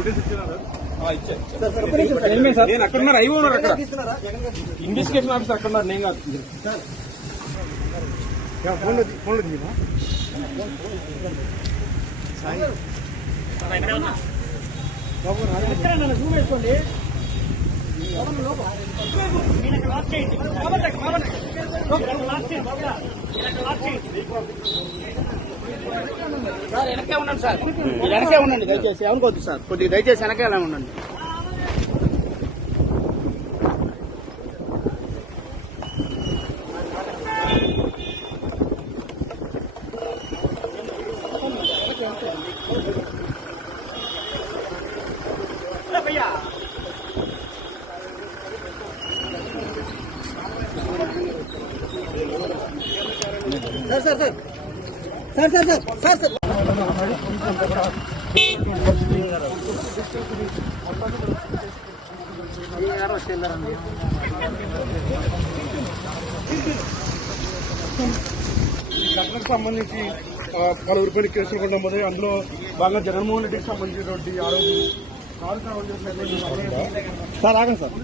Notice ఇచ్చారా sir నేను అక్కడ ఉన్నారు అయి ఉన్నారు అక్కడ? ఇన్వెస్టిగేషన్ ఆఫీసర్ అక్కడ ఉన్నారు నేను కాదు. ఫోన్లో ఫోన్లో దిగినా సార్ వెనకే ఉండండి సార్. వెనకే ఉండండి దయచేసి. అనుకోవద్దు సార్. కొద్దిగా దయచేసి వెనకే అలా ఉండండి. Sir sir sir. Sir sir sir sir sir ఘటనకు సంబంధించి ఆ, పలువురు పైన కేసులు కూడా నమోదై అందులో బాగా జగన్మోహన్ రెడ్డికి సంబంధించినటువంటి ఆరోపణలు సార్ ఆగండి సార్.